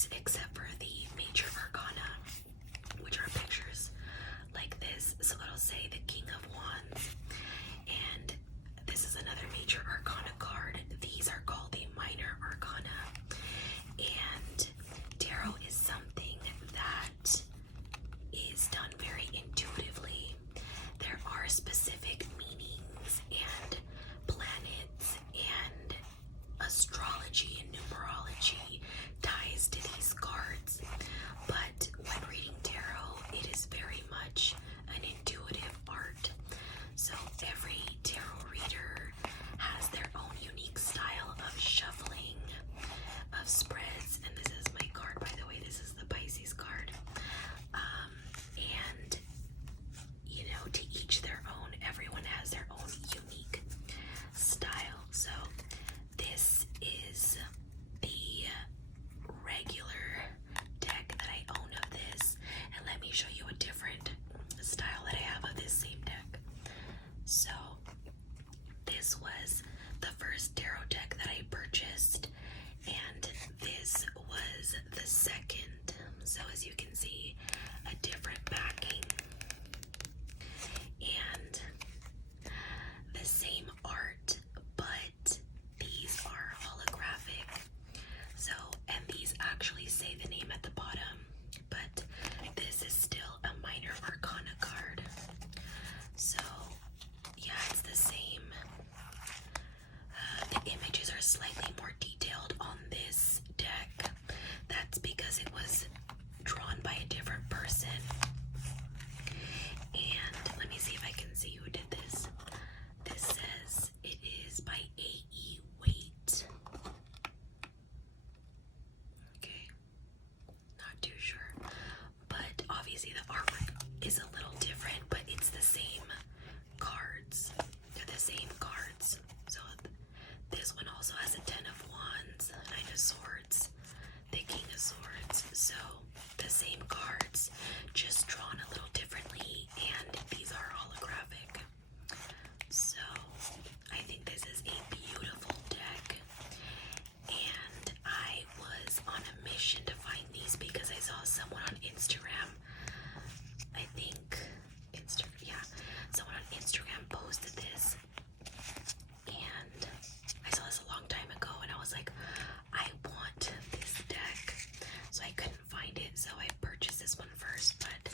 cards except for the major arcana, which are pictures like this. So it'll say the King of Wands, and this is another major arcana card. These are called the minor arcana, and tarot is something that is done very intuitively. There are specific meanings and planets and astrology and numerology ties to these cards, but when reading tarot, it is very much an intuitive art. So every tarot reader has their own unique style of shuffling, of spreads, and this is my card, by the way. This is the Pisces card. And you know, to each their own. Everyone has their own unique style. So this is the regular deck that I own of this, and let me show you a different style that I have of this same deck. So this was the first tarot deck that I purchased, and this was the second. So as you can see, a different backing and the same art, but these are holographic. So, and these actually say the name at the bottom, but this is still a minor arcana card. So yeah, it's the same. The images are slightly more detailed on this deck. That's because it was drawn by a different person. And let me see if I can see who did this. This says it is by A.E. Waite. Okay, not too sure. But obviously the artwork is a little different, but it's the same cards. They're the same cards. So this one also has a Ten of Wands, Nine of Swords, the King of Swords. So the same cards, just drawn a little differently, and these are holographic. So I think this is a beautiful deck, and I was on a mission to find these because I saw someone on Instagram, I think someone on Instagram posted this, and I saw this a long time ago, and I was like, I want this deck. So I couldn't find it, so I purchased this one first. But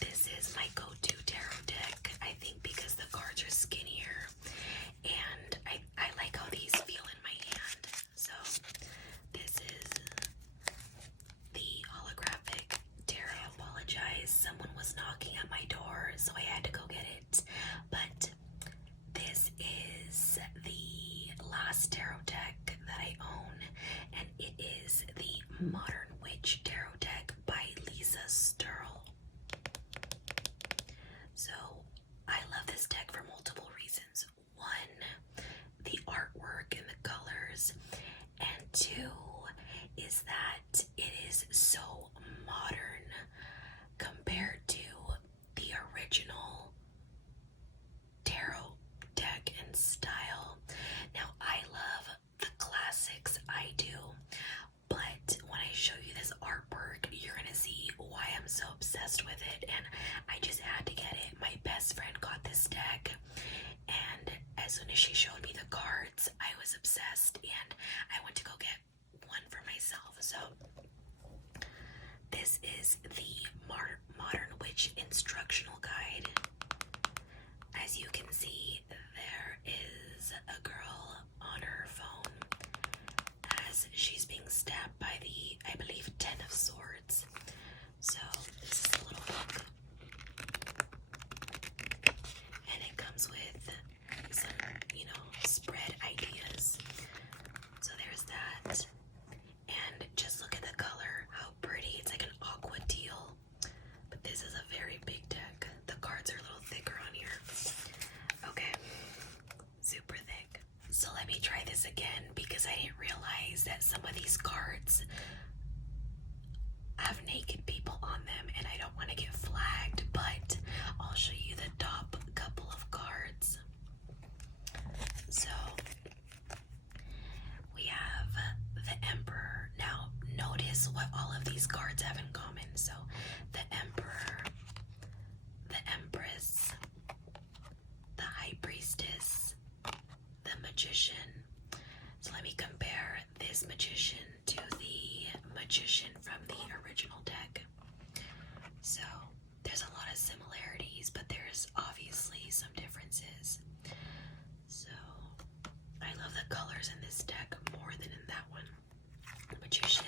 this is my go-to tarot deck, I think, because the cards are skinnier, and I like how these feel in my hand. So this is the holographic tarot. I apologize, someone was knocking at my door, so I had to go get it. But this is the last tarot deck that I own, and it is the Modern Witch Tarot deck by Lisa Sturl. So I love this deck for multiple reasons. One, the artwork and the colors, and two is that it is so modern compared to the original tarot deck and style. Now I love the classics, I do, but when I show you this artwork, you're gonna see why I'm so obsessed with it, and I just had to get it. My best friend got this deck, and as soon as she showed me the cards, I was obsessed, and I went to go get one for myself. So this is the Modern Witch Instructional Guide. As you can see, there is a girl on her phone as she's being stabbed by the, I believe, Ten of Swords. So this is a little book, and it comes with some, spread ideas. So there's that, and just look at the color, how pretty. It's like an aqua teal, but this is a very big deck. The cards are a little thicker on here. Okay, super thick. So let me try this again, because I didn't realize that some of these cards have naked people on them, and I don't want to get flagged, but I'll show you the top couple of cards. So we have the Emperor. Now notice is what all of these cards have in common. So the Emperor, the Empress, the High Priestess, the Magician. So let me compare this Magician to the Magician from the original deck. So there's a lot of similarities, but there's obviously some differences. So I love the colors in this deck more than in that one. The Magician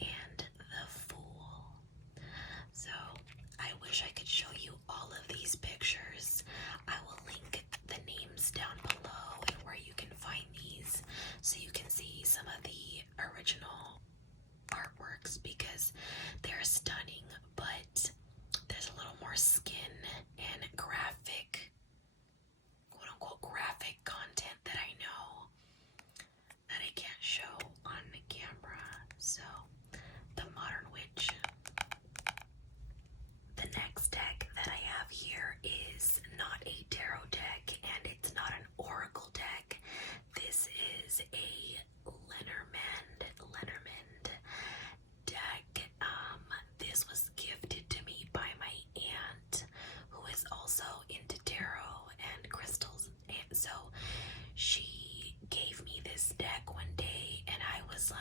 and the Fool. So I wish I could show you all of these pictures. I will link the names down below and where you can find these so you can see some of the original artworks, because they're stunning, but there's a little more skin and graphic, quote unquote graphic content that I know that I can't show on the camera. So the Modern Witch. The next deck that I have here is not a tarot deck, and it's not an oracle deck. This is a Lenormand deck. This was gifted to me by my aunt, who is also into tarot and crystals. And so she gave me this deck one day, and I was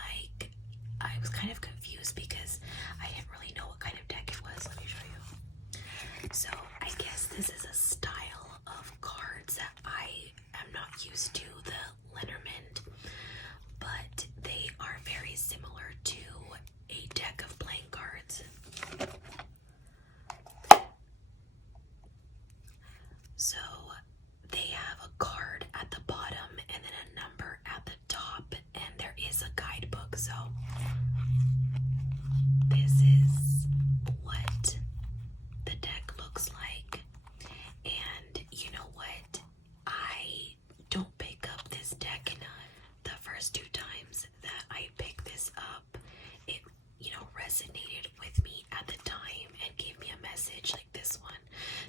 kind of confused because I didn't really know what kind of deck it was. Let me show you. So I guess this is a style of cards that I am not used to, the Lenormand, but they are very similar to a deck of playing cards. So they have a card at the bottom and then a number at the top, and there is a guidebook. So this is what the deck looks like. And you know what? I don't pick up this deck enough. The first 2 times that I picked this up, it, resonated with me at the time and gave me a message like this one.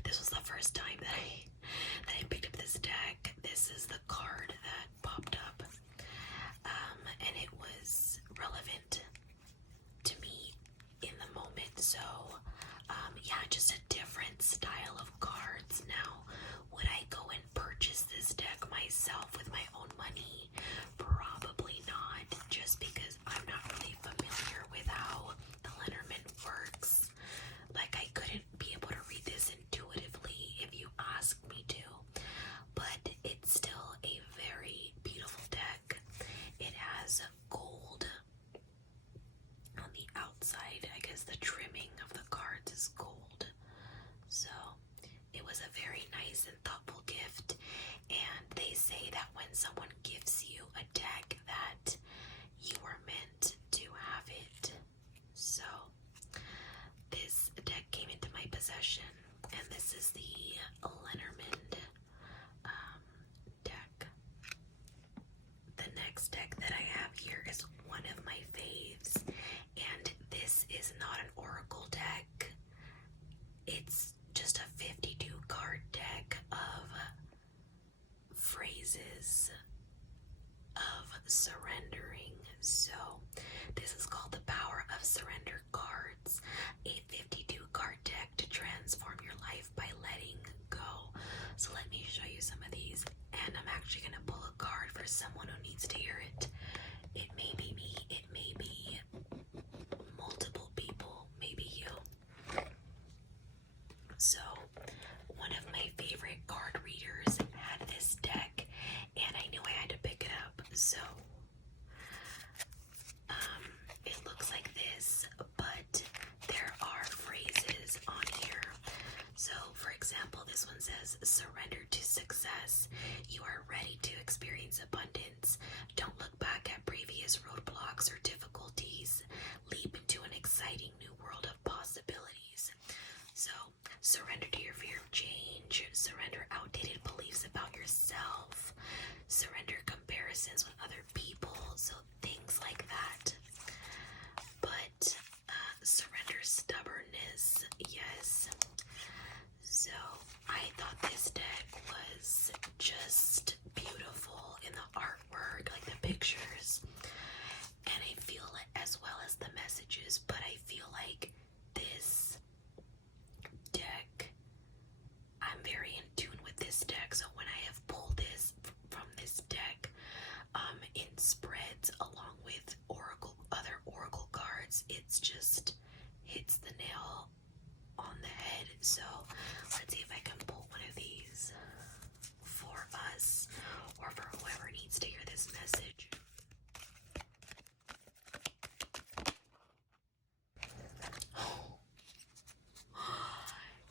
This was the first time that I picked up this deck. This is the card that popped up, and it was relevant to me in the moment. So yeah, just a different style of cards. Now, would I go and purchase this deck myself with my own money? Probably not, just because I'm not really familiar with how the Lenormand works. Like, I couldn't be able to read this intuitively if you asked me to, but it's still a very beautiful deck. It has gold on the outside. I guess the trimming of the cards is gold. So it was a very nice and thoughtful gift. And they say that when someone gives you a deck, that you were meant to have it. So this deck came into my possession, and this is the Lenormand deck. The next deck that I have here is one of my faves, and this is not an oracle deck. It's just a 52 card deck of phrases of surrendering. So this is called the Power of Surrender cards, a 52 card deck to transform your life by letting go. So let me show you some of these, and I'm actually going to pull a card for someone who needs to hear it. It may be me, it may be multiple people, maybe you. So one of my favorite card readers had this deck, and I knew I had to pick it up. So it looks like this, but there are phrases on here. So for example, this one says, surrender to success. You are ready to experience abundance. Don't look cards, it's just hits the nail on the head. So let's see if I can pull one of these for us or for whoever needs to hear this message.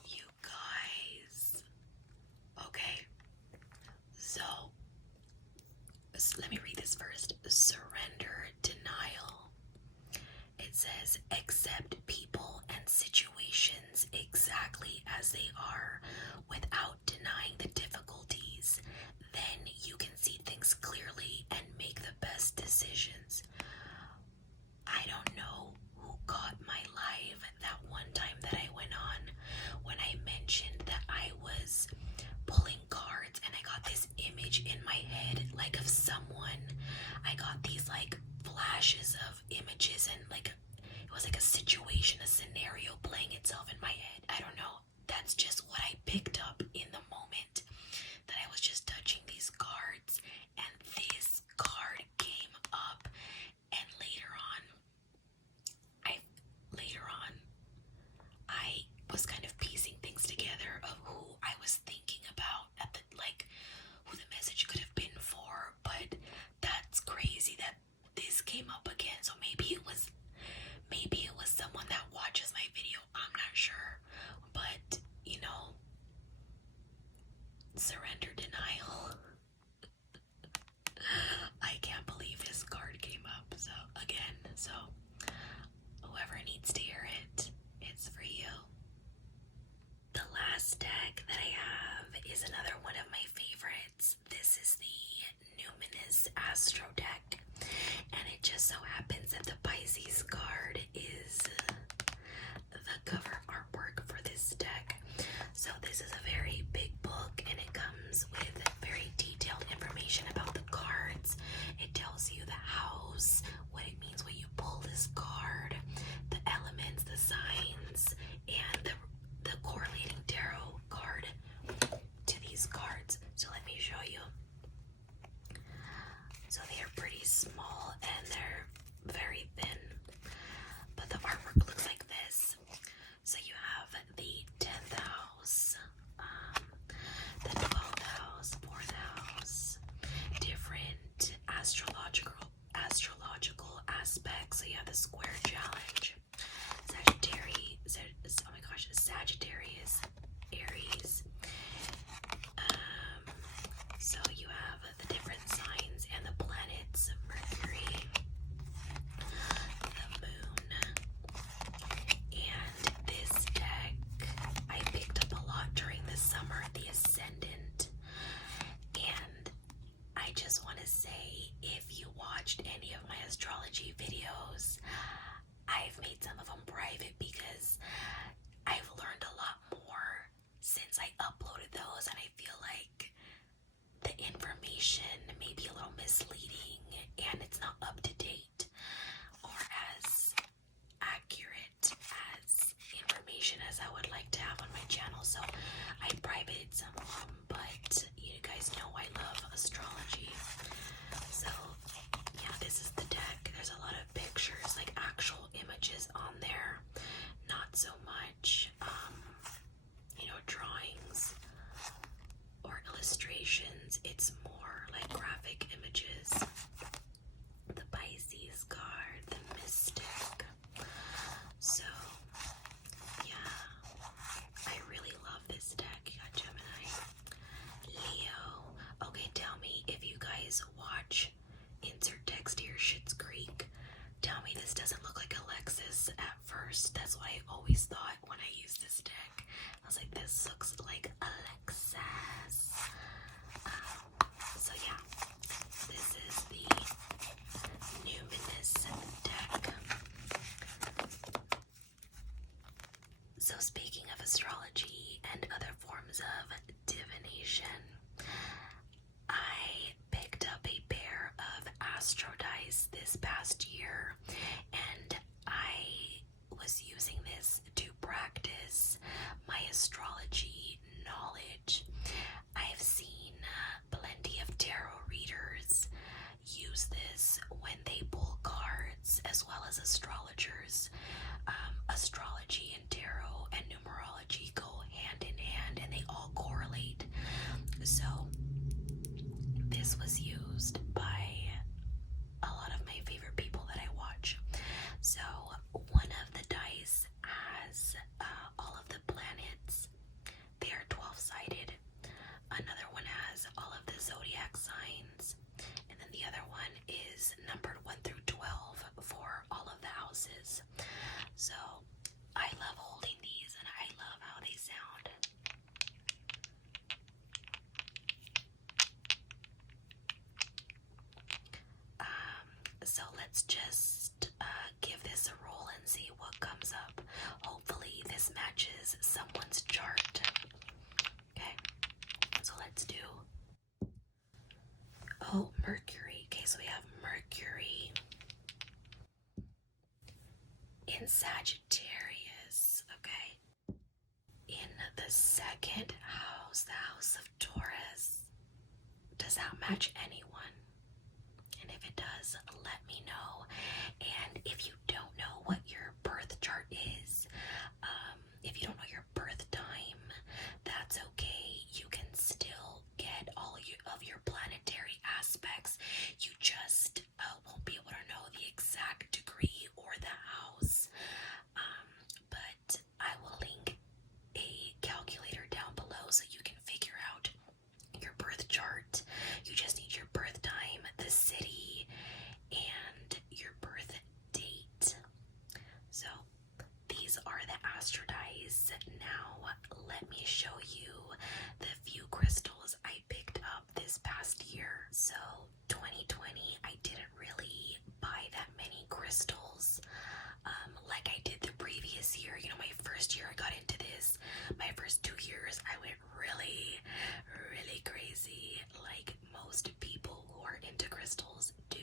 You guys. Okay. So let me read this first. Surrender denial. It says, accept people and situations exactly as they are without denying the difficulties. Then you can see things clearly and make the best decisions. I don't know who caught my live that one time that I went on when I mentioned that I was pulling cards and I got this image in my head, like of someone. I got these like flashes of images and like it was like a situation, a scenario playing itself in my head. I don't know. That's just what I picked up in the moment that I was just touching these cards, and this card came up. And later on, I was kind of piecing things together of who I was thinking about at the who the message could have been for. But that's crazy that this came up again. So maybe it was someone that watches my video. I'm not sure, but surrender denial. I can't believe this card came up. So whoever needs to hear it, it's for you. The last deck that I have is another one of my favorites. This is the Numinous Astro deck, and it just so happens that the Pisces card is the cover artwork for this deck. So this is a very big book, and it comes with very detailed information about the cards. It tells you the house, what it means when you pull this card, the elements, the signs, and the correlating tarot card to these cards. So let me show you. So they are pretty small and they're very thin, but the artwork looks like this. So you have the 10th house, the 12th house, 4th house, different astrological aspects. So you have the square challenge, Sagittarius, Aries. So you have the different signs and the planets, Mercury, the moon, and this deck I picked up a lot during the summer, the Ascendant. And I just want to say, if you watched any of my astrology videos, I've made some of them private because I've learned a lot more since I uploaded those, and I feel like the information may be a little misleading and it's not up to date or as accurate as information as I would like to have on my channel. So I privated some of them, but you guys know I love astrology. So yeah, this is the deck. There's a lot of pictures, like actual images on there, not so much drawings or illustrations. It's more like graphic images. The Pisces card, the Mystic. So yeah, I really love this deck. You got Gemini, Leo. Okay, tell me if you guys watch Insert Text here, Schitt's Creek. Tell me this doesn't look like Alexis at first. That's what I always thought when I used this deck. I was like, this looks like Alexis. So yeah, this is the Numinous deck. So speaking of astrology and other forms of divination, I picked up a pair of Astro Dice this past year, and I was using this to practice my astrology knowledge. as astrologers. Astrology and tarot and numerology go hand in hand, and they all correlate. So this was used by a lot of my favorite people that I watch. So one of the dice has all of the planets. They are 12-sided. Another one has all of the zodiac signs. And then the other one is numbered 1 through 12 for all of the houses. So I love holding these, and I love how they sound. So let's just give this a roll and see what comes up. Hopefully this matches someone's chart. Okay, so let's do... Oh, Mercury. Okay, so we have Mercury in Sagittarius. Okay, in the second house, the house of Taurus. Does that match anyone? And if it does, let me know. And if you don't know what your birth chart is, if you don't know your birth time, that's okay. You can still get all of your planetary aspects. You just won't be able to know the exact degree or the house. But I will link a calculator down below so you can figure out your birth chart. You just need your birth time, the city, and your birth date. So these are the Astro Dice. Now let me show you the few crystals I picked up this past year. So 2020, I didn't really buy that many crystals like I did the previous year. You know, my first year I got into this. My first 2 years I went really crazy, like most people who are into crystals do.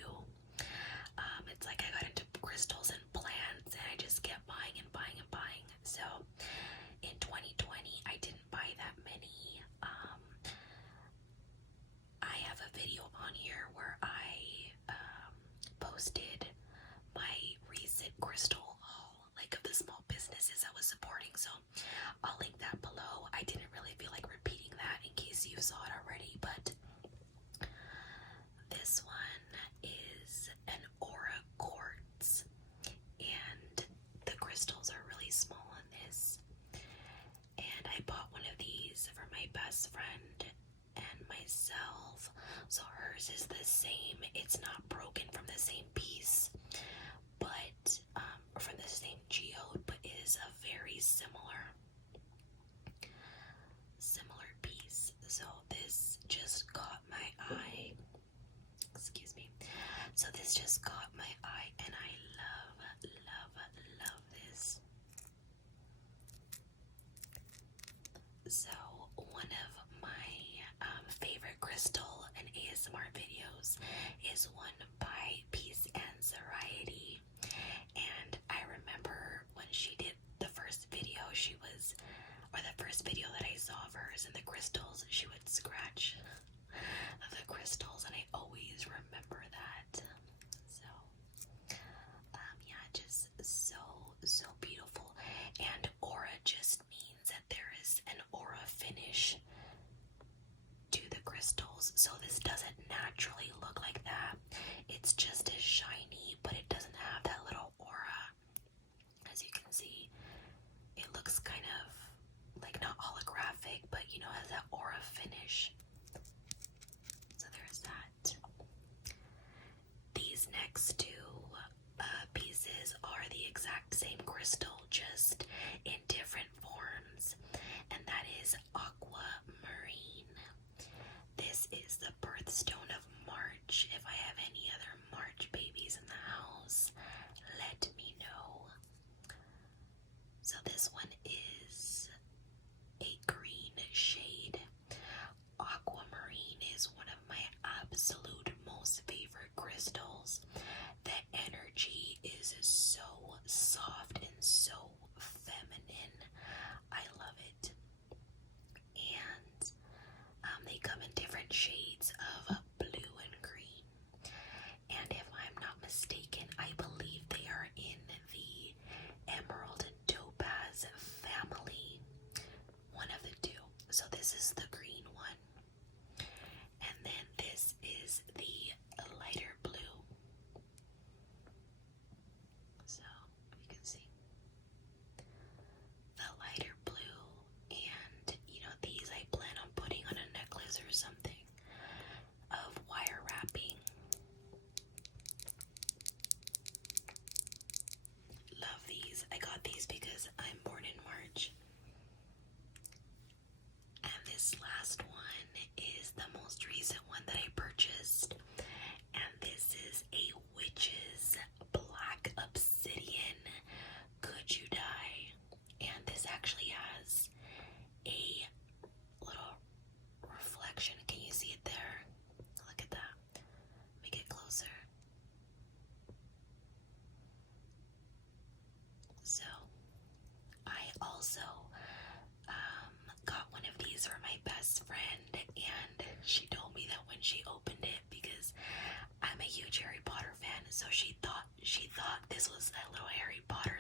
It's like I got into crystals and plants, and I just kept buying and buying and buying. So in 2020, I didn't buy that many. I have a video on here where I posted my recent crystal haul, like of the small businesses I was supporting. So I'll link that below. I didn't really feel like repeating that in case you saw it already, but this one is an aura quartz, and the crystals are really small on this. And I bought one of these for my best friend and myself. So hers is the same. It's not broken from the same piece, but from the same geode, but it is a very similar piece. So this just caught my eye. Excuse me. So this just caught my eye, and I love this. So one of my favorite crystal and ASMR videos is one by Peace and Serenity. And I remember when she did the first video, the first video that I saw of hers and the crystals, she would scratch the crystals, and I always remember that. So yeah, just so beautiful. And aura just means that there is an aura finish to the crystals. So this doesn't naturally look like that. It's just as shiny, but it doesn't have that little aura. As you can see, it looks kind of like not holographic, but you know, has that aura finish. So there's that. These next two pieces are the exact same crystal, just in different forms, and that is aquamarine. This is the birthstone of March. If I have any other March babies in the house, let me know. So this one is a green shade. Aquamarine is one of my absolute most favorite crystals. The energy is so soft and so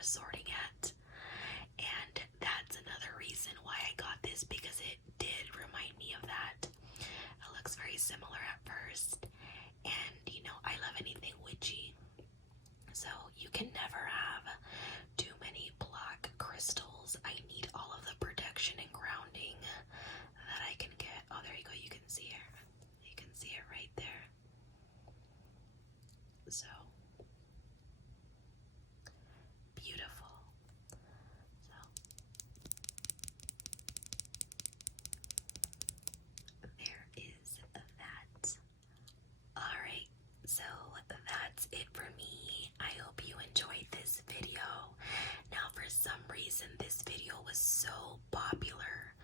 they're sorting at. And that's another reason why I got this, because it did remind me of that. It looks very similar at first, and you know, I love anything witchy, so you can never have too many black crystals. I need all of the protection and grounding that I can get. Oh, there you go, you can see it. You can see it right there. So beautiful. So there is that. Alright, so that's it for me. I hope you enjoyed this video. Now, for some reason, this video was so popular.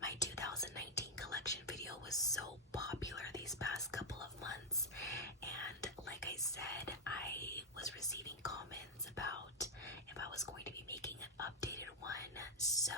My 2019 collection video was so popular these past couple of months. And like I said, I was receiving comments about if I was going to be making an updated one. So